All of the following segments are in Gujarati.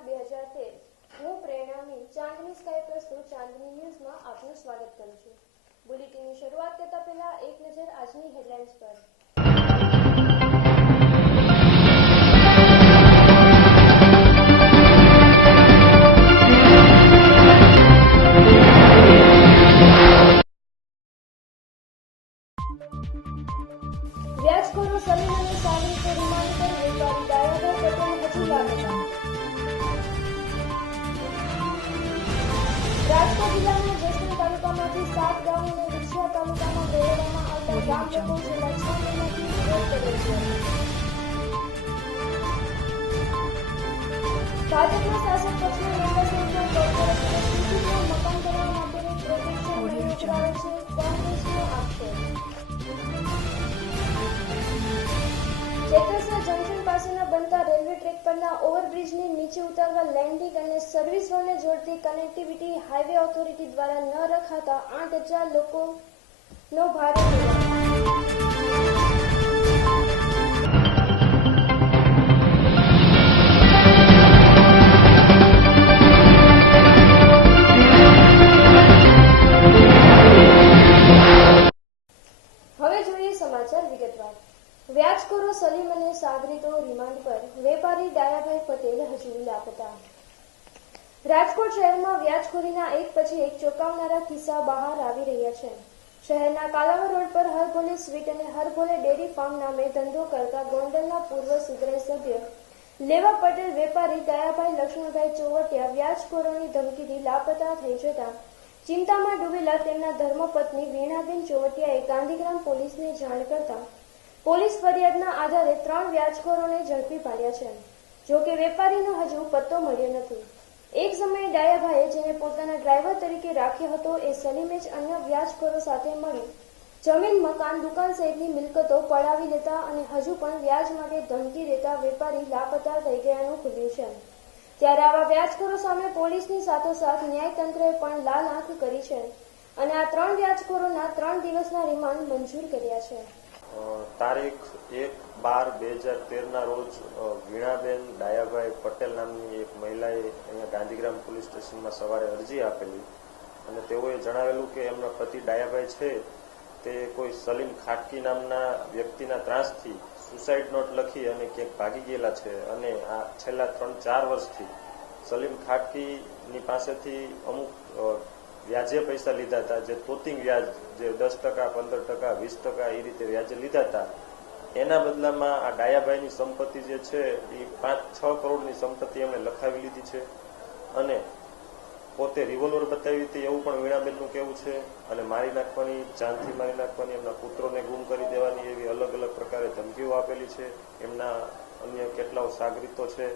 2013 હું પ્રેરણાની ચાંદની સ્કાય પ્રસ્તુત ચાંદની ન્યૂઝમાં આપનું સ્વાગત કરું છું। બુલેટિનની શરૂઆત કરતા પહેલા એક નજર આજની હેડલાઇન્સ પર। વ્યાજખોરો સલીમ અને સાગરીતો રિમાન્ડ પર વેપારી દાયાભાઈ પટેલ હજુ લાપતા। રાજકોટ જિલ્લાના જસદણ તાલુકામાંથી 7 ગામોને વિછિયા તાલુકામાં ભેળવવામાં આવતા ગામ લોકો છેલ્લા 6 મહિનાથી વિરોધ કરે છે। ભાજપના શાસક પક્ષના નેતા સહિતના કોર્પોરેટરે સુચિતમાં મકાન બનાવવા માટેની પ્રોજેક્ટ છે કોંગ્રેસનો આક્ષેપ। જેતરસરા જંકશન પાસેના બનતા રેલવે ટ્રેક પરના ઓવરબ્રિજની નીચે ઉતારવા લેન્ડિંગ અને સર્વિસ રોડને જોડતી કનેક્ટિવિટી હાઈવે ઓથોરિટી દ્વારા ન રખાતા 8,000 લોકોનો ભારે વિરોધ। હવે જોઈએ સમાચાર વિગતવાર। વ્યાજખોરો સલીમ અને સાગરીતો રિમાન્ડ પર વેપારી દાયાભાઈ પટેલ હજુ લાપતા। રાજકોટ શહેરમાં વ્યાજખોરીના એક પછી એક ચોંકાવનારા કિસ્સા બહાર આવી રહ્યા છે। શહેરના કાલાવડ રોડ પર હરભોલે સ્વીટ અને હરભોલે ડેરી ફાર્મ નામે ધંધો કરતા ગોંડલના પૂર્વ સુગ્રહ સભ્ય લેવા પટેલ વેપારી દાયાભાઈ લક્ષ્મણભાઈ ચોવટિયા વ્યાજખોરોની ધમકીથી લાપતા થઈ જતા ચિંતામાં ડૂબેલા તેમના ધર્મપત્ની વીણાબેન ચોવટિયાએ ગાંધીગ્રામ પોલીસને જાણ કરતા પોલીસ ફરિયાદના આધારે 3 વ્યાજખોરોને ઝડપી પાડ્યા છે। જો કે વેપારીનો હજુ પત્તો મળ્યો નથી। એક સમયે ડાયાભાઈએ જેને પોતાના ડ્રાઈવર તરીકે રાખ્યો હતો એ સલીમે જ અન્ય વ્યાજખોરો સાથે મળી જમીન મકાન દુકાન સહિતની મિલકતો પડાવી લેતા અને હજુ પણ વ્યાજ માટે ધમકી દેતા વેપારી લાપતા થઈ ગયાનું ખુલ્યું છે। ત્યારે આવા વ્યાજખોરો સામે પોલીસની સાથોસાથ ન્યાયતંત્રએ પણ લાલ આંખ કરી છે અને આ 3 વ્યાજખોરોના 3 દિવસના રિમાન્ડ મંજૂર કર્યા છે। તારીખ 1/12/2013 રોજ વીણાબેન દાયાભાઈ પટેલ નામની એક મહિલાએ અહીંયા ગાંધીગ્રામ પોલીસ સ્ટેશનમાં સવારે અરજી આપેલી અને તેઓએ જણાવેલું કે એમના પતિ દાયાભાઈ છે તે કોઈ સલીમ ખાટકી નામના વ્યક્તિના ત્રાસથી સુસાઇડ નોટ લખી અને ક્યાંક ભાગી ગયેલા છે અને આ છેલ્લા 3-4 વર્ષથી સલીમ ખાટકીની પાસેથી અમુક વ્યાજે પૈસા લીધા હતા, જે તોતિંગ વ્યાજ જે 10%, 15%, 20% એ રીતે વ્યાજે લીધા હતા। એના બદલામાં આ ડાયાભાઈની સંપત્તિ જે છે એ 5-6 કરોડની સંપત્તિ એમણે લખાવી લીધી છે અને પોતે રિવોલ્વર બતાવી હતી એવું પણ વીણાબેનનું કહેવું છે અને મારી નાખવાની, જાનથી મારી નાખવાની, એમના પુત્રોને ગુમ કરી દેવાની એવી અલગ અલગ પ્રકારે ધમકીઓ આપેલી છે। એમના અન્ય કેટલાઓ સાગરીતો છે,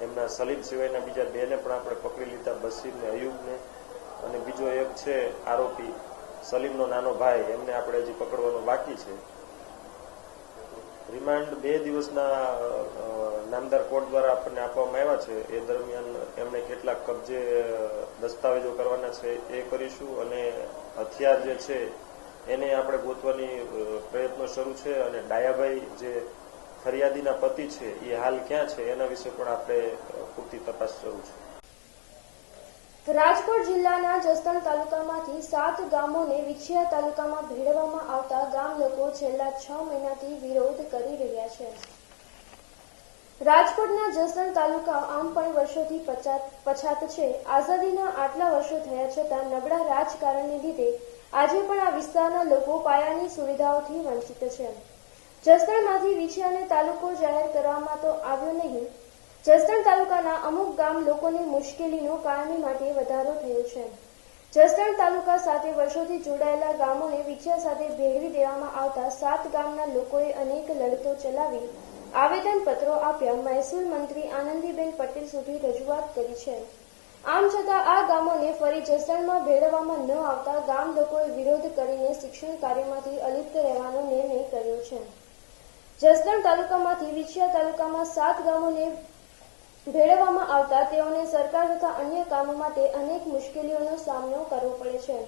એમના સલીમ સિવાયના બીજા 2ને પણ આપણે પકડી લીધા, બશીર ને અયુબને, અને બીજો એક છે આરોપી સલીમનો નાનો ભાઈ, એમને આપણે હજી પકડવાનો બાકી છે। રિમાન્ડ 2 દિવસના નામદાર કોર્ટ દ્વારા આપણને આપવામાં આવ્યા છે। એ દરમિયાન એમણે કેટલાક કબજે દસ્તાવેજો કરવાના છે એ કરીશું અને હથિયાર જે છે એને આપણે ગોતવાની પ્રયત્નો શરૂ છે અને ડાયાભાઈ જે ફરિયાદીના પતિ છે એ હાલ ક્યાં છે એના વિશે પણ આપણે પૂરતી તપાસ શરૂ છે। રાજકોટ જિલ્લાના જસદણ તાલુકામાંથી 7 ગામોને વિછિયા તાલુકામાં ભેળવવામાં આવતા ગામ લોકો છેલ્લા 6 મહિનાથી વિરોધ કરી રહ્યા છે। રાજકોટના જસદણ તાલુકા આમ પણ વર્ષોથી પછાત છે। આઝાદીના આટલા વર્ષો થયા છતાં નબળા રાજકારણને લીધે આજે પણ આ વિસ્તારના લોકો પાયાની સુવિધાઓથી વંચિત છે। જસદણમાંથી વિછિયાને તાલુકો જાહેર કરવામાં તો આવ્યો નહીં। જસદણ તાલુકાના અમુક ગામ લોકોની મુશ્કેલીનો કાયમી માટે વધારો થયો છે। જસદણ તાલુકા સાથે વર્ષોથી જોડાયેલા ગામોને વિછિયા સાથે ભેળવી દેવામાં આવતા 7 ગામના લોકોએ અનેક લડતો ચલાવી આવેદનપત્રો આપ્યા મહેસૂલ મંત્રી આનંદીબેન પટેલ સુધી રજૂઆત કરી છે। આમ છતાં આ ગામોને ફરી જસદણમાં ભેળવવામાં ન આવતા ગામ લોકોએ વિરોધ કરીને શિક્ષણ કાર્યમાંથી અલિપ્ત રહેવાનો નિર્ણય કર્યો છે। જસદણ તાલુકામાંથી વિછિયા તાલુકામાં 7 ગામોને ભેળવવામાં આવતા તેઓને સરકાર તથા અન્ય કામો માટે અનેક મુશ્કેલીઓનો સામનો કરવો પડે છે।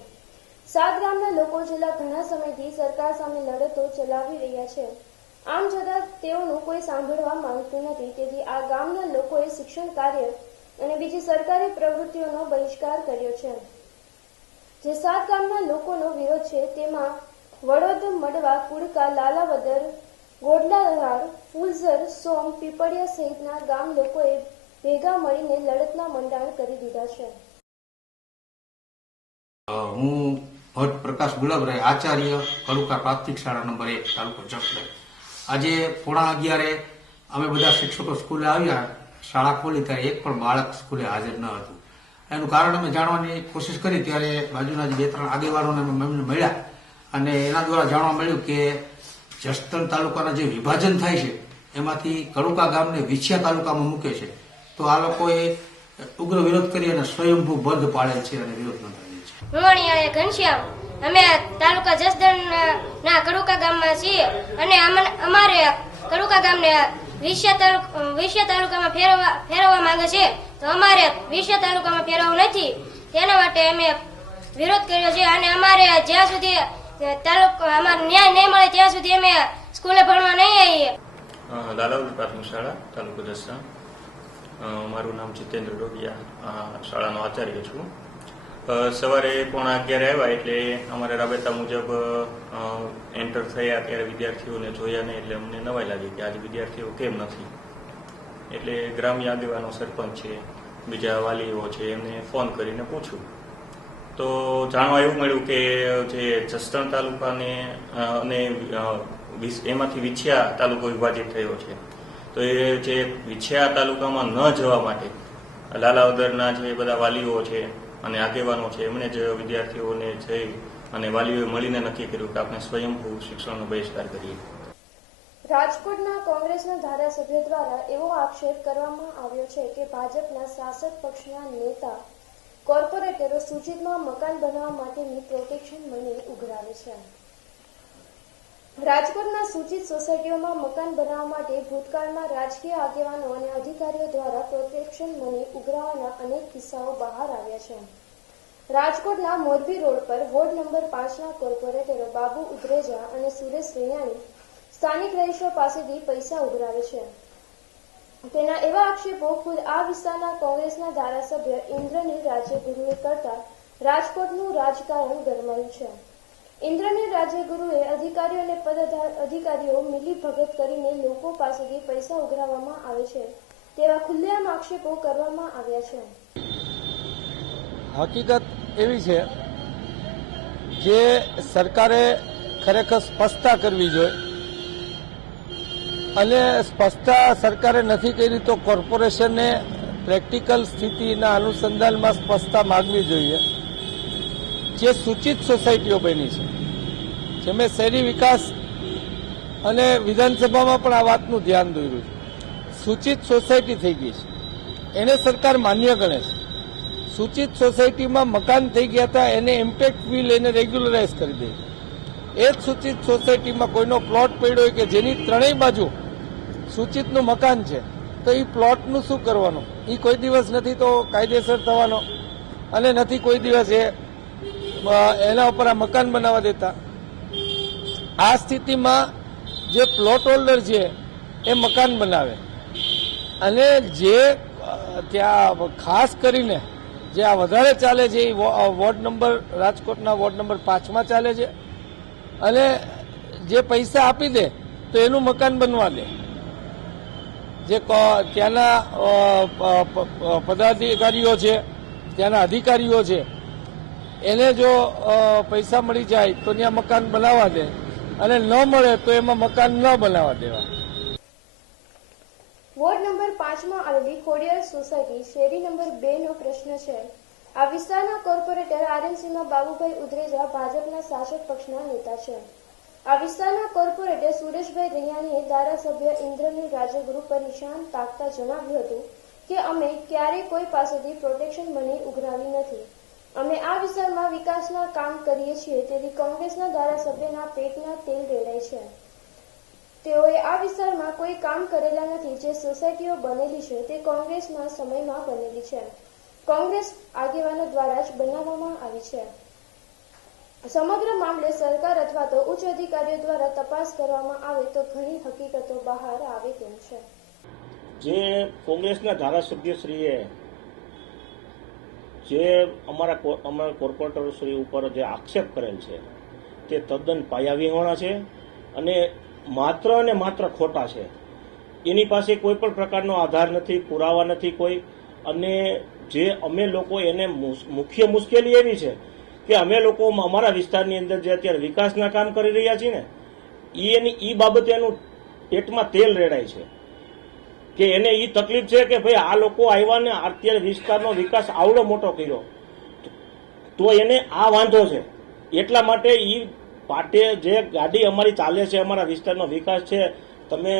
7 ગામના લોકો છેલ્લા ઘણા સમયથી સરકાર સામે લડતો ચલાવી રહ્યા છે। આમ છતાં તેઓનું કોઈ સાંભળવા માંગતું નથી। તેથી આ ગામના લોકોએ શિક્ષણ કાર્ય અને બીજી સરકારી પ્રવૃત્તિઓનો બહિષ્કાર કર્યો છે. જે 7 ગામના લોકોનો વિરોધ છે તેમાં વડોદ, મડવા, કુડકા, લાલાવદર, ગોડલાધાર, ફૂલઝર, સોમ, પીપળિયા સહિતના ગામ લોકોએ ભેગા મળીને લડતના મંડાણ કરી દીધા છે. હું ભટ્ટ પ્રકાશ ગુલાબરાય, આચાર્ય, કડુકા પ્રાથમિક શાળા નંબર 1, તાલુકો જખૌ. આજે 11:30 અમે બધા શિક્ષકો સ્કૂલે આવ્યા. શાળા ખોલી ત્યારે એક પણ બાળક સ્કૂલે હાજર ન હતું. એનું કારણ અમે જાણવાની કોશિશ કરી ત્યારે બાજુના જે 2-3 આગેવાનોને અમને મળ્યા અને એના દ્વારા જાણવા મળ્યું કે જસદણ તાલુકાના જે વિભાજન થાય છે એમાંથી કડુકા ગામને વિછિયા તાલુકામાં મૂકે છે. તો આ લોકોએ ઉગ્ર વિરોધ કરી અને સ્વયંભૂ બંધ પાડેલ છે અને વિરોધ નોંધાવેલ છે. હું ઘનશ્યામ, અમે તાલુકા જસદણ ના કડુકા ગામમાં છીએ અને અમારે કડુકા ગામને વિછિયા તાલુકામાં ફેરવવા માંગે છે. તો અમારે વિછિયા તાલુકામાં ફેરવવું નથી. તેના માટે અમે વિરોધ કર્યો છે અને અમારે જ્યાં સુધી અમારે ન્યાય નહીં મળે ત્યાં સુધી અમે સ્કૂલે ભણવા નહીં આવીએ. લાલાવદર પ્રાથમિક શાળા, તાલુકો જસદણ. મારું નામ જીતેન્દ્ર ડોડિયા, શાળાનો આચાર્ય છું. સવારે 11:15 આવ્યા એટલે અમારે રાબેતા મુજબ એન્ટર થયા ત્યારે વિદ્યાર્થીઓને જોયા નહીં એટલે અમને નવાઈ લાગી કે આજે વિદ્યાર્થીઓ કેમ નથી. એટલે ગ્રામ્ય આગેવાનો, સરપંચ છે, બીજા વાલીઓ છે, એમને ફોન કરીને પૂછ્યું તો જાણવા એવું મળ્યું કે જે જસદણ તાલુકાને અને એમાંથી વિછિયા તાલુકો વિભાજિત થયો છે. તો એ જે વિછિયા તાલુકામાં ન જવા માટે લાલાવદરના જે બધા વાલીઓ છે અને આગેવાનો છે એમણે જ વિદ્યાર્થીઓને જઈ અને વાલીઓએ મળીને નક્કી કર્યું કે આપણે સ્વયંભૂ શિક્ષણનો બહિષ્કાર કરીએ. રાજકોટના કોંગ્રેસના ધારાસભ્ય દ્વારા એવો આક્ષેપ કરવામાં આવ્યો છે કે ભાજપના શાસક પક્ષના નેતા કોર્પોરેટરો સૂચિતમાં મકાન બનાવવા માટેની પ્રોટેક્શન મની ઉઘરાવે છે. રાજકોટના સૂચિત સોસાયટીઓમાં મકાન બનાવવા માટે ભૂતકાળમાં રાજકીય આગેવાનો અને અધિકારીઓ દ્વારા પ્રોટેક્શન મની ઉઘરાવવાના અનેક કિસ્સાઓ બહાર આવ્યા છે. રાજકોટના મોરબી રોડ પર વોર્ડ નંબર 5ના કોર્પોરેટરો બાબુ ઉદરેજા અને સુરેશ રૈયાણી સ્થાનિક રહીશો પાસેથી પૈસા ઉઘરાવે છે. તેના એવા આક્ષેપો ખુદ આ વિસ્તારના કોંગ્રેસના ધારાસભ્ય ઇન્દ્રનીલ રાજ્યગુરુએ કરતા રાજકોટનું રાજકારણ ગરમાયું છે. ઇન્દ્રનીલ રાજ્યગુરુએ અધિકારીઓ અને અધિકારીઓ મિલી ભગત કરીને લોકો પાસેથી પૈસા ઉઘરાવવામાં આવે છે તેવા ખુલ્લેઆમ આક્ષેપો કરવામાં આવ્યા છે. હકીકત એવી છે જે સરકારે ખરેખર સ્પષ્ટતા કરવી જોઈએ અને સ્પષ્ટતા સરકારે નથી કરી તો કોર્પોરેશને પ્રેક્ટિકલ સ્થિતિના અનુસંધાનમાં સ્પષ્ટતા માગવી જોઈએ. જે સૂચિત સોસાયટીઓ બની છે જેમે શહેરી વિકાસ અને વિધાનસભામાં પણ આ વાતનું ધ્યાન દોર્યું છે. સૂચિત સોસાયટી થઈ ગઈ છે એને સરકાર માન્ય ગણે છે. સૂચિત સોસાયટીમાં મકાન થઈ ગયા હતા એને ઇમ્પેક્ટ ફી લઈને રેગ્યુલરાઇઝ કરી દે. એ જ સૂચિત સોસાયટીમાં કોઈનો પ્લોટ પડ્યો હોય કે જેની ત્રણેય બાજુ સૂચિતનું મકાન છે તો એ પ્લોટનું શું કરવાનું? એ કોઈ દિવસ નથી તો કાયદેસર થવાનો અને નથી કોઈ દિવસ એના ઉપર આ મકાન બનાવવા દેતા. આ સ્થિતિમાં જે પ્લોટ હોલ્ડર છે એ મકાન બનાવે અને જે ત્યાં ખાસ કરીને જે આ વધારે ચાલે છે એ વોર્ડ નંબર રાજકોટના વોર્ડ નંબર 5માં ચાલે છે અને જે પૈસા આપી દે તો એનું મકાન બનવા દે. જે ત્યાંના પદાધિકારીઓ છે, ત્યાંના અધિકારીઓ છે એને જો પૈસા મળી જાય તો ત્યાં મકાન બનાવવા દે અને ન મળે તો એમાં મકાન ન બનાવવા દેવા. વોર્ડ નંબર 5માં આવેલી ખોડિયાર સોસાયટી શેરી નંબર 2નો પ્રશ્ન છે. આ વિસ્તારના કોર્પોરેટર આરએમસીમાં બાબુભાઈ ઉદરેજા ભાજપના શાસક પક્ષના નેતા છે. આ વિસ્તારના કોર્પોરેટર સુરેશભાઈ રૈયાણીએ ધારાસભ્ય ઇન્દ્રનીલ રાજ્યગુરુ પર નિશાન તાકતા જણાવ્યું હતું કે અમે ક્યારેય કોઈ પાસેથી પ્રોટેક્શન મની ઉઘરાવી નથી. અમે આ વિસ્તારમાં વિકાસના કામ કરીએ છીએ તેથી કોંગ્રેસના ધારાસભ્યના પેટના તેલ રેડાય છે. તેઓએ આ વિસ્તારમાં કોઈ કામ કરેલા નથી. જે સોસાયટીઓ બનેલી છે તે કોંગ્રેસના સમયમાં બનેલી છે. કોંગ્રેસ આગેવાનો દ્વારા જ બનાવવામાં આવી છે. સમગ્ર મામલે સરકાર અથવા તો ઉચ્ચ અધિકારીઓ દ્વારા તપાસ કરવામાં આવે તો ઘણી હકીકતો બહાર આવે તેમ છે. જે કોંગ્રેસના ધારાસભ્યશ્રીએ જે અમારા કોર્પોરેટરશ્રી ઉપર જે આક્ષેપ કરેલ છે તે તદ્દન પાયાવિહોણા છે અને માત્ર ખોટા છે. એની પાસે કોઈ પણ પ્રકારનો આધાર નથી, પુરાવા નથી કોઈ. અને જે અમે લોકો એને મુખ્ય મુશ્કેલી એવી છે કે અમે લોકો અમારા વિસ્તારની અંદર જે અત્યારે વિકાસના કામ કરી રહ્યા છીએ ને એ બાબતે એનું પેટમાં તેલ રેડાય છે કે એને એ તકલીફ છે કે ભાઈ આ લોકો આવ્યા ને અત્યારે વિસ્તારનો વિકાસ આવડો મોટો કર્યો તો એને આ વાંધો છે. એટલા માટે એ પાટે જે ગાડી અમારી ચાલે છે, અમારા વિસ્તારનો વિકાસ છે, તમે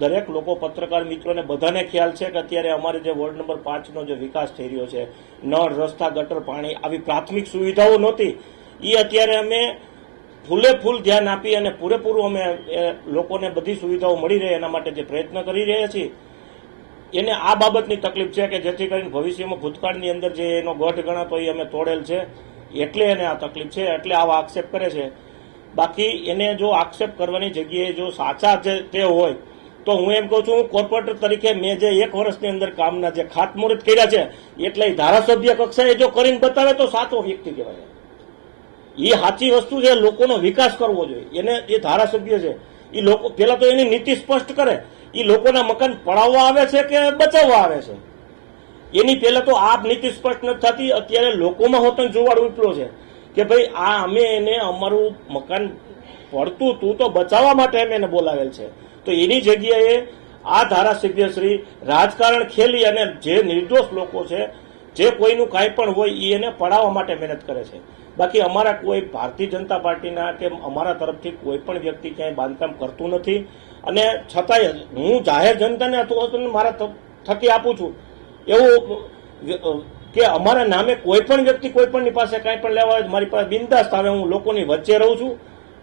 દરેક લોકો પત્રકાર મિત્રોને બધાને ખ્યાલ છે કે અત્યારે અમારે જે વોર્ડ નંબર 5નો જે વિકાસ થઈ રહ્યો છે, નળ, રસ્તા, ગટર, પાણી આવી પ્રાથમિક સુવિધાઓ નહોતી. એ અત્યારે અમે ફૂલ ધ્યાન આપી અને પૂરેપૂરું અમે લોકોને બધી સુવિધાઓ મળી રહે એના માટે જે પ્રયત્ન કરી રહ્યા છીએ. એને આ બાબતની તકલીફ છે કે જેથી કરીને ભવિષ્યમાં ભૂતકાળની અંદર જે એનો ગઢ ગણાતો એ અમે તોડેલ છે એટલે એને આ તકલીફ છે, એટલે આવા આક્ષેપ કરે છે. બાકી એને જો આક્ષેપ કરવાની જગ્યાએ જો સાચા તે હોય તો હું એમ કહું છું, હું કોર્પોરેટર તરીકે મેં જે 1 વર્ષની અંદર કામના જે ખાતમુહૂર્ત કર્યા છે એટલે ધારાસભ્ય કક્ષાએ જો કરીને બતાવે તો સાચો વ્યક્તિ કહેવાય. એ સાચી વસ્તુ છે, લોકોનો વિકાસ કરવો જોઈએ. એને એ ધારાસભ્ય છે એ લોકો પેલા તો એની નીતિ સ્પષ્ટ કરે, એ લોકોના મકાન પડાવવા આવે છે કે બચાવવા આવે છે એની પહેલા તો આ નીતિ સ્પષ્ટ નથી થતી. અત્યારે લોકોમાં હોતન જોવાળ ઉપડ્યો છે કે ભાઈ આ અમે એને અમારું મકાન પડતું તું તો બચાવવા માટે અમે એને બોલાવેલ છે. તો એની જગ્યાએ આ ધારાસભ્યશ્રી રાજકારણ ખેલી અને જે નિર્દોષ લોકો છે, જે કોઈનું કાંઈ પણ હોય એ એને પડાવવા માટે મહેનત કરે છે. બાકી અમારા કોઈ ભારતીય જનતા પાર્ટીના કે અમારા તરફથી કોઈ પણ વ્યક્તિ ક્યાંય બાંધકામ કરતું નથી. અને છતાંય હું જાહેર જનતાને મારા થકી આપું છું એવું કે અમારા નામે કોઈ પણ વ્યક્તિ કોઈ પણની પાસે કાંઈ પણ લેવા હોય મારી પાસે બિંદાસ્ત આવે. હું લોકોની વચ્ચે રહું છું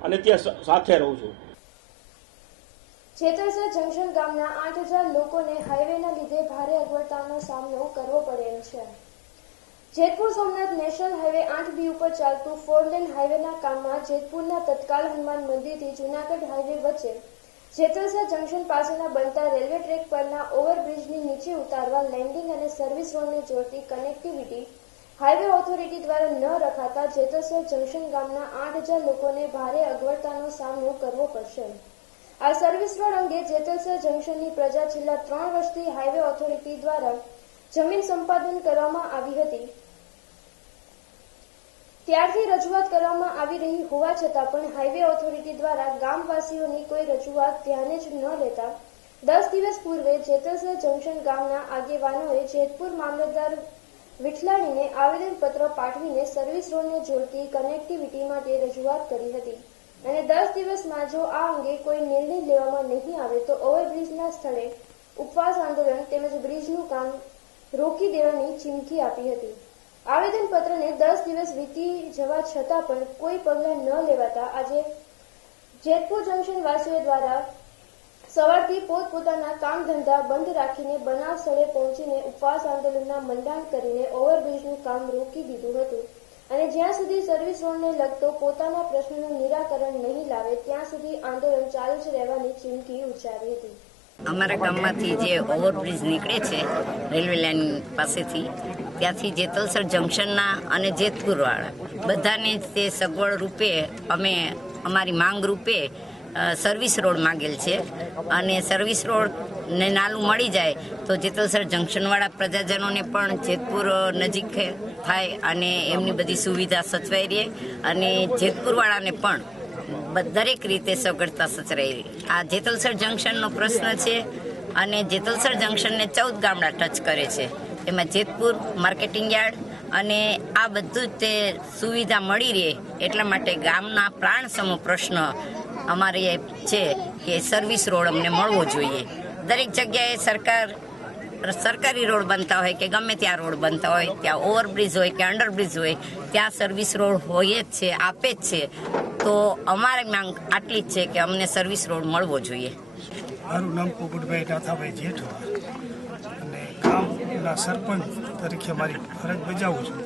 અને ત્યાં સાથે રહું છું. જેતલસર જંકશન ગામના 8,000 લોકોને હાઈવેના લીધે ભારે અગવડતાનો સામનો કરવો પડેલ છે. Jetpur Somnath national highway 8B ઉપર ચાલતું 4 લેન હાઈવેના કામમાં જેતપુરના તત્કાલ હનુમાન મંદિરથી જૂનાગઢ હાઈવે વચ્ચે જેતલસર જંકશન પાસેના બનતા રેલવે ટ્રેક પરના ઓવરબ્રિજની નીચે ઉતારવા લેન્ડિંગ અને સર્વિસ રોડને જોડતી કનેક્ટિવિટી હાઈવે ઓથોરિટી દ્વારા ન રખાતા જેતલસર જંકશન ગામના 8,000 લોકોને ભારે અગવડતાનો સામનો કરવો પડશે. આ સર્વિસ રોડ અંગે જેતલસર જંકશનની પ્રજા છેલ્લા 3 વર્ષથી હાઈવે ઓથોરિટી દ્વારા જમીન સંપાદન કરવામાં આવી હતી. ત્યારથી રજૂઆત કરવામાં આવી રહી હોવા છતાં પણ હાઈવે ઓથોરિટી દ્વારા ગામવાસીઓની કોઈ રજૂઆત ધ્યાને જ ન લેતા 10 દિવસ પૂર્વે જેતલસર જંકશન ગામના આગેવાનોએ જેતપુર મામલતદાર વિઠલાણીને આવેદનપત્ર પાઠવીને સર્વિસ રોડને જોડતી કનેક્ટિવિટી માટે રજૂઆત કરી હતી અને 10 દિવસમાં જો આ અંગે કોઈ નિર્ણય લેવામાં નહીં આવે તો ઓવરબ્રિજના સ્થળે ઉપવાસ આંદોલન તેમજ બ્રિજનું કામ રોકી દેવાની ચીમકી આપી હતી. આવેદનપત્રને 10 દિવસ વીતી જવા છતાં પણ કોઈ પગલાં ન લેવાતા આજે જેતપુર જંકશન વાસીઓ દ્વારા સવારથી પોતપોતાના કામ ધંધા બંધ રાખીને બનાવ સ્થળે પહોંચીને ઉપવાસ આંદોલનના મંડાણ કરીને ઓવરબ્રિજનું કામ રોકી દીધું હતું અને જ્યાં સુધી સર્વિસ રોડને લગતો પોતાના પ્રશ્નનું નિરાકરણ નહીં લાવે ત્યાં સુધી આંદોલન ચાલુ જ રહેવાની ચીમકી ઉચ્ચારી હતી. અમારા ગામમાંથી જે ઓવરબ્રિજ નીકળે છે રેલવે લાઇન પાસેથી, ત્યાંથી જેતલસર જંકશનના અને જેતપુરવાળા બધાને તે સગવડ રૂપે અમે અમારી માંગ રૂપે સર્વિસ રોડ માંગેલ છે અને સર્વિસ રોડને નાલું મળી જાય તો જેતલસર જંકશનવાળા પ્રજાજનોને પણ જેતપુર નજીક થાય અને એમની બધી સુવિધા સચવાઈ રહે અને જેતપુરવાળાને પણ દરેક રીતે સગવડતા સચરાઈ રહી. આ જેતલસર જંકશનનો પ્રશ્ન છે અને જેતલસર જંકશનને 14 ગામડા ટચ કરે છે. એમાં જેતપુર માર્કેટિંગ યાર્ડ અને આ બધું જ તે સુવિધા મળી રહે એટલા માટે ગામના પ્રાણ સમૂહ પ્રશ્ન અમારે છે કે સર્વિસ રોડ અમને મળવો જોઈએ. દરેક જગ્યાએ સરકારી રોડ બનતા હોય કે ગમે ત્યાં રોડ બનતા હોય, ત્યાં ઓવરબ્રિજ હોય કે અંડરબ્રિજ હોય, ત્યાં સર્વિસ રોડ હોય જ છે, આપે જ છે. તો અમારી માંગ આટલી જ છે કે અમને સર્વિસ રોડ મળવો જોઈએ. મારું નામ પોપટભાઈ નાથાભાઈ જેઠવા અને ગામના સરપંચ તરીકે મારી ફરજ બજાવું છું.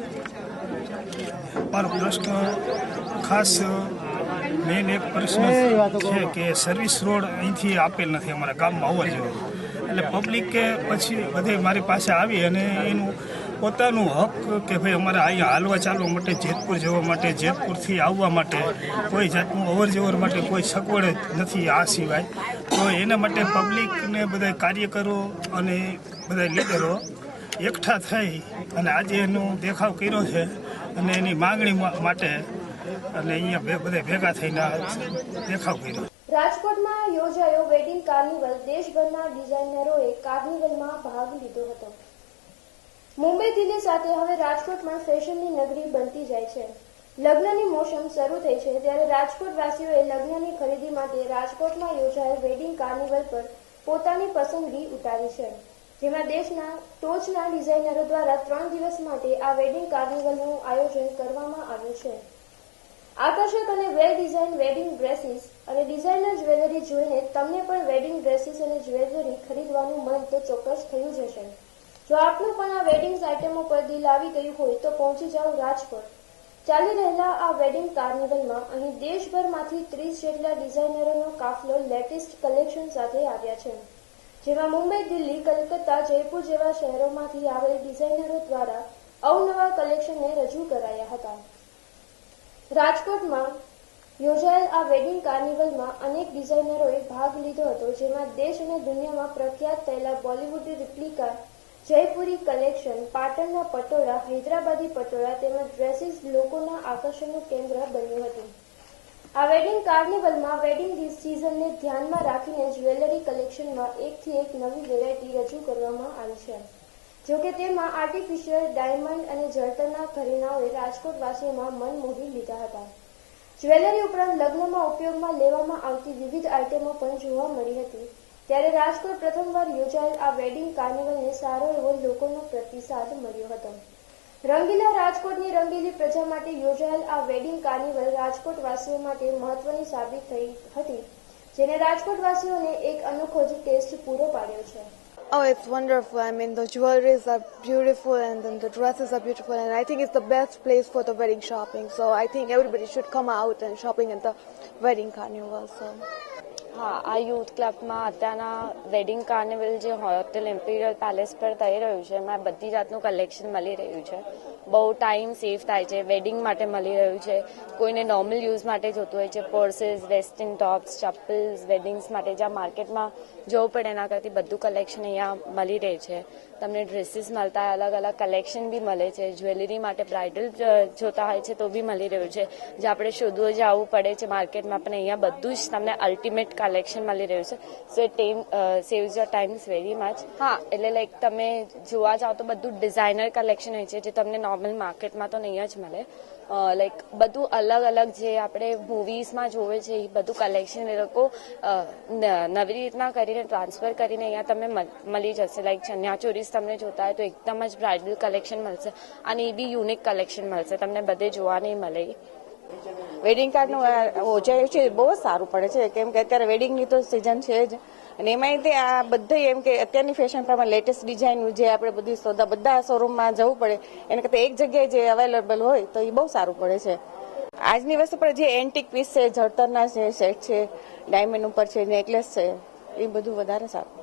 મારો પ્રશ્ન ખાસ મેઇન એક પ્રશ્ન છે કે સર્વિસ રોડ અહીંથી આપેલ નથી અમારા ગામમાં અવર જવર, એટલે પબ્લિકે પછી બધે મારી પાસે આવી અને એનું પોતાનું હક કે ભાઈ અમારે અહીંયા હાલવા ચાલવા માટે જેતપુર જવા માટે જેતપુરથી આવવા માટે કોઈ જાતનું અવર જવર માટે કોઈ સગવડ નથી આ સિવાય. તો એના માટે પબ્લિકને બધા કાર્યકરો અને બધા લીડરો એકઠા થઈ અને આજે એનો દેખાવ કર્યો છે અને એની માંગણી માટે અને અહીંયા બધા ભેગા થઈને દેખાવ કર્યો. રાજકોટમાં યોજાયો વેડિંગ કાર્નિવલ. દેશભરના ડિઝાઇનરોએ કાર્નિવલમાં ભાગ લીધો હતો. મુંબઈ દિલ્હી સાથે હવે રાજકોટમાં ફેશનની નગરી બનતી જાય છે. લગ્નની મોસમ શરૂ થઈ છે ત્યારે રાજકોટવાસીઓએ લગ્નની ખરીદી માટે રાજકોટમાં યોજાયેલ વેડિંગ કાર્નિવલ પર પોતાની પસંદગી ઉતારી છે, જેમાં દેશના ટોચના ડિઝાઇનરો દ્વારા 3 દિવસ માટે આ વેડિંગ કાર્નિવલનું આયોજન કરવામાં આવ્યું છે. આકર્ષક અને વેલ ડિઝાઇન વેડિંગ ડ્રેસીસ અને ડિઝાઇનર જ્વેલરી જોઈને તમને પણ વેડિંગ ડ્રેસીસ અને જ્વેલરી ખરીદવાનું મન તો ચોક્કસ થયું જ હશે. જો આપનું પણ આ વેડિંગ આઇટમો પર દિલ આવી ગયું હોય તો પહોંચી જાઓ રાજકોટ. ચાલી રહેલા આ વેડિંગ કાર્નિવલમાં અહીં દેશભરમાંથી 30 જેટલા ડિઝાઇનરોનો કાફલો લેટેસ્ટ કલેક્શન સાથે આવ્યા છે, જેમાં મુંબઈ, દિલ્હી, કલકત્તા, જયપુર જેવા શહેરોમાંથી આવેલ ડિઝાઇનરો દ્વારા અવનવા કલેક્શનને રજૂ કરાયા હતા. રાજકોટમાં યોજાયેલ આ વેડિંગ કાર્નિવલમાં અનેક ડિઝાઇનરોએ ભાગ લીધો હતો, જેમાં દેશ અને દુનિયામાં પ્રખ્યાત થયેલા બોલિવૂડ રિપ્લિકા, જયપુરી કલેક્શન, પાટણના પટોળા, હૈદરાબાદી પટોળા તેમજ ડ્રેસીસ લોકોના આકર્ષણનું કેન્દ્ર બન્યું હતું. આ વેડિંગ કાર્નિવલમાં વેડિંગ સિઝનને ધ્યાનમાં રાખીને જ્વેલરી કલેક્શનમાં એકથી એક નવી વેરાયટી રજૂ કરવામાં આવી છે. જોકે તેમાં આર્ટિફિશિયલ ડાયમંડ અને જળતરના ઘરેણાઓએ રાજકોટવાસીઓમાં મન મોહી લીધા હતા. જ્વેલરી ઉપરાંત લગ્નમાં ઉપયોગમાં લેવામાં આવતી વિવિધ આઇટમો પણ જોવા મળી હતી. ત્યારે રાજકોટ પ્રથમવાર યોજાયેલ આ વેડિંગ કાર્નિવલને સારો એવો લોકોનો પ્રતિસાદ મળ્યો હતો. રંગીલા રાજકોટની રંગીલી પ્રજા માટે યોજાયેલ આ વેડિંગ કાર્નિવલ રાજકોટવાસીઓ માટે મહત્વની સાબિત થઈ હતી, જેને રાજકોટવાસીઓને એક અનોખો જ ટેસ્ટ પૂરો પાડ્યો છે. Oh, it's wonderful. I mean, the jewelries are beautiful and then the dresses are beautiful, and I think it's the best place for the wedding shopping. So I think everybody should come out and shopping at the wedding carnival. So હા, આ યુથ ક્લબમાં અત્યારના વેડિંગ કાર્નિવલ જે હોટેલ ઇમ્પિરિયલ પેલેસ પર થઈ રહ્યું છે એમાં બધી જાતનું કલેક્શન મળી રહ્યું છે. બહુ ટાઈમ સેવ થાય છે. વેડિંગ માટે મળી રહ્યું છે, કોઈને નોર્મલ યુઝ માટે જોતું હોય છે, પર્સીસ, વેસ્ટર્ન ટોપ્સ, ચપ્પલ્સ, વેડિંગ્સ માટે જ્યાં માર્કેટમાં જવું પડે એના કરતી બધું કલેક્શન અહીંયા મળી રહે છે. તમને ડ્રેસીસ મળતા હોય, અલગ અલગ કલેક્શન બી મળે છે. જ્વેલરી માટે બ્રાઇડલ જોતા હોય છે તો બી મળી રહ્યું છે, જે આપણે શોધવું જવું પડે છે માર્કેટમાં, પણ અહીંયા બધું જ તમને અલ્ટિમેટ કલેક્શન મળી રહ્યું છે. So it saves your times very much. હા, એટલે લાઈક તમે જોવા જાઓ તો બધું ડિઝાઇનર કલેક્શન હોય છે જે તમને નોર્મલ માર્કેટમાં તો નહીં જ મળે. લાઈક બધું અલગ અલગ જે આપણે મૂવીઝમાં જોવે છે એ બધું કલેક્શન એ લોકો નવી રીતના કરીને ટ્રાન્સફર કરીને અહીંયા તમે મળી જશે. લાઈક ચણિયાચોરીસ તમને જોતા હોય તો એકદમ જ બ્રાઇડલ કલેક્શન મળશે અને એ બી યુનિક કલેક્શન મળશે, તમને બધે જોવા નહીં મળે. વેડિંગ કાર્ડનું ઓજાયું છે બહુ જ સારું પડે છે, કેમ કે અત્યારે વેડિંગની તો સિઝન છે જ, અને એમાંય તે આ બધા એમ કે અત્યારની ફેશન પ્રમાણે લેટેસ્ટ ડિઝાઇન જે આપણે બધી બધા શોરૂમમાં જવું પડે એના કરતાં એક જગ્યાએ જે અવેલેબલ હોય તો એ બહુ સારું પડે છે. આજની વસ્તુ પર જે એન્ટિક પીસ છે, જળતરના છે, સેટ છે, ડાયમંડ ઉપર છે, નેકલેસ છે, એ બધું વધારે સારું.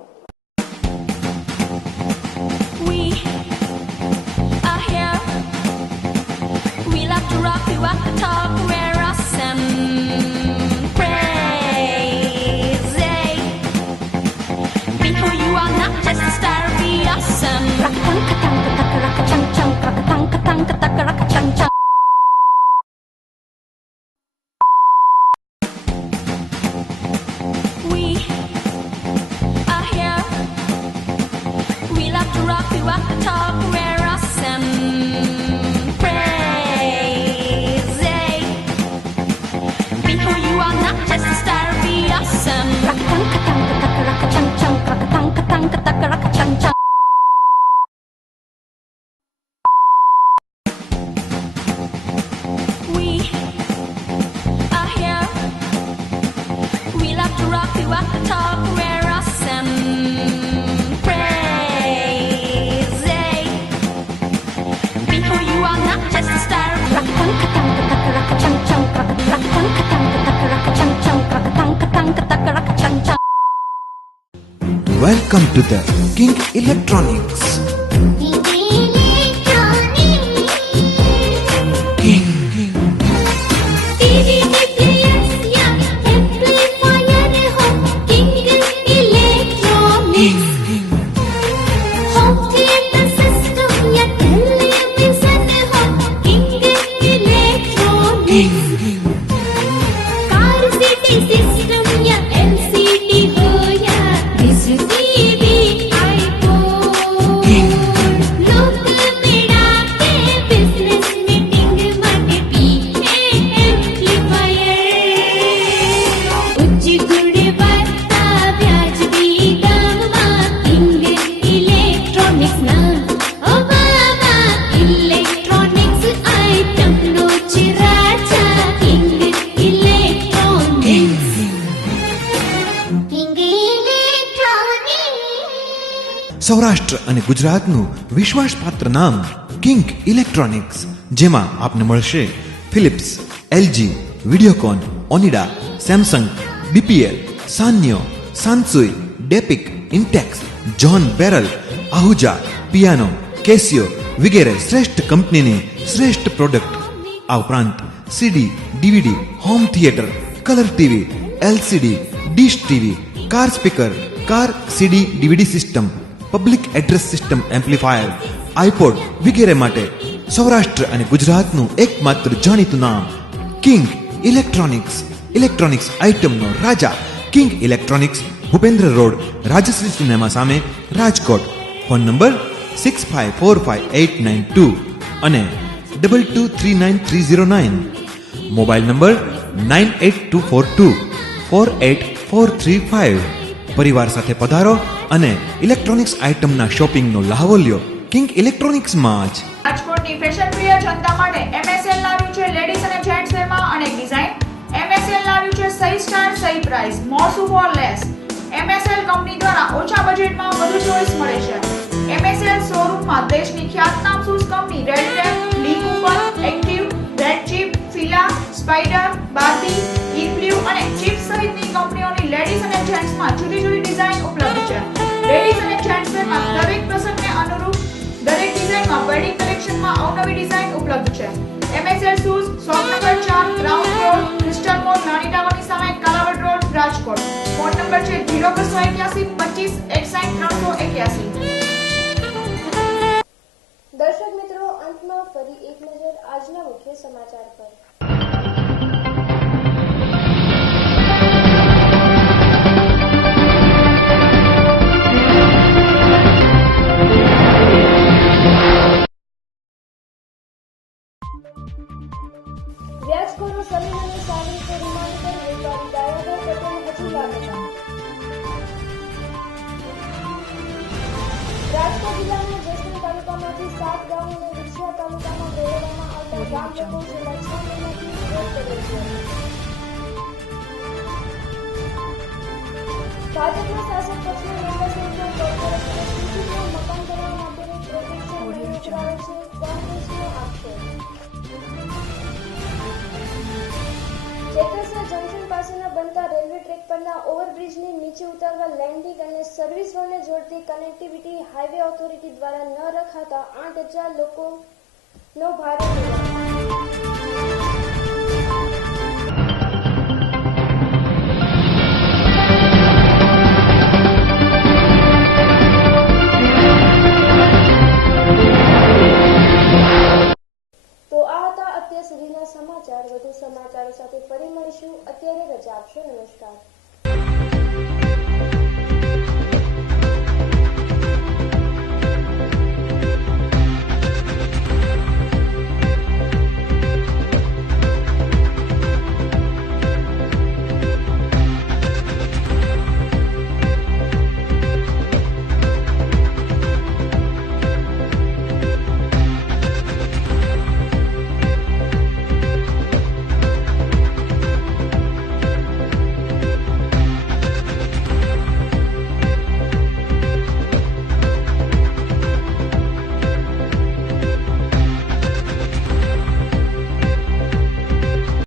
Welcome to the King Electronics. Car city system या एलसीडी हो या डिश टीवी आईफोन लोक मेळा के बिजनेस मीटिंग માટે પીએ એમ્પ્લીફાયર ઉચ્ચ ગુણવત્તા વ્યાજબી દામમાં કિંગ ઇલેક્ટ્રોનિક્સ ના ઓબામા ઇલેક્ટ્રોનિક્સ આઇટમનો છે રાજા King Electronics King Electronics Saurashtra અને ગુજરાતનું વિશ્વાસપાત્ર નામ કિંગ ઇલેક્ટ્રોનિક્સ, જેમાં આપને મળશે Philips, LG, Videocon, Onida, Samsung, BPL, Sanyo, Sansui, ડેપિક, Intex, John Barrel, Ahuja, piano, Casio વગેરે શ્રેષ્ઠ કંપનીની શ્રેષ્ઠ પ્રોડક્ટ. આ ઉપરાંત CD, DVD, home theatre, colour TV, LCD, dish TV, car speaker, car CD DVD system, public address system amplifier, iPod વગેરે માટે સૌરાષ્ટ્ર અને ગુજરાતનું એકમાત્ર જાણીતું નામ કિંગ ઇલેક્ટ્રોનિક્સ. ઇલેક્ટ્રોનિક્સ આઇટમનો રાજા King Electronics, Bhupendra road, Rajshri cinema સામે, રાજકોટ. ફોન નંબર 65458992 અને 223939. Mobile number 9824248435. પરિવાર સાથે પધારો અને ઇલેક્ટ્રોનિક્સ આઇટમના શોપિંગનો લહાવો લ્યો કિંગ ઇલેક્ટ્રોનિક્સમાં જ. રાજકોટની ફેશન પ્રિય જનતા માટે MSL લાવ્યું છે લેડીઝ અને જેન્ટ્સ વેરમાં અનેક ડિઝાઇન. MSL લાવ્યું છે સહી સ્ટાર સહી પ્રાઇસ, મોર સુ ફોર લેસ. MSL કંપની દ્વારા ઓછા બજેટમાં વધુ ચોઇસ મળે છે. MSL શોરૂમમાં દેશની ખ્યાતનામ shoes company Red Tape, Lee Cooper, Active, Red Chief, Fila, Spider, Barbie, ઇરબ્લ્યુ અને ચીપ સહિતની કંપનીઓની લેડીઝ અને જેન્ટ્સમાં જુદી જુદી ડિઝાઇન ઉપલબ્ધ છે. લેડીઝ અને જેન્ટ્સ વેરમાં દરેક પ્રસંગને અનુરૂપ દરેક ડિઝાઇનમાં વેડિંગ કલેક્શનમાં અવનવી ડિઝાઇન ઉપલબ્ધ છે. MSL shoes shop number 4, ground floor, crystal mall, નાની ટાવરની સામે, Kalawad road, Rajkot. Phone number છે 0281 25 61 381. દર્શક મિત્રો, અંતમાં ફરી એક નજર આજના મુખ્ય સમાચાર પર. વ્યાજખોરો સલીમ અને સાગરીતો રિમાન્ડ પર, વેપારી દાયાભાઈ પટેલ હજુ લાપતા. રાજકોટ જિલ્લાના જસદણ તાલુકામાંથી 7 ગામ અને વિછિયા તાલુકામાં મેળવવામાં આવતા ગામ લોકો છેલ્લા 6 મહિનાથી વિરોધ કરે છે. ભાજપના શાસક પક્ષના નેતા કોર્પોરેશને સૂચિતમાં મકાન બનાવવા માટેનું પ્રોજેક્શન મંજૂર કરાવે છે, કોંગ્રેસનો આક્ષેપ. ચેતસરા જંકશન પાસેના બનતા રેલવે ટ્રેક પરના ઓવરબ્રિજની નીચે ઉતારવા લેન્ડિંગ અને સર્વિસ રોડને જોડતી કનેક્ટિવિટી હાઈવે ઓથોરિટી દ્વારા ન રખાતા 8,000 લોકોનો ભારે વિરોધ. તો આ હતા અત્યાર સુધીના સમાચાર. વધુ સમાચારો સાથે ફરી મળીશું. અત્યારે રજા આપશો. નમસ્કાર.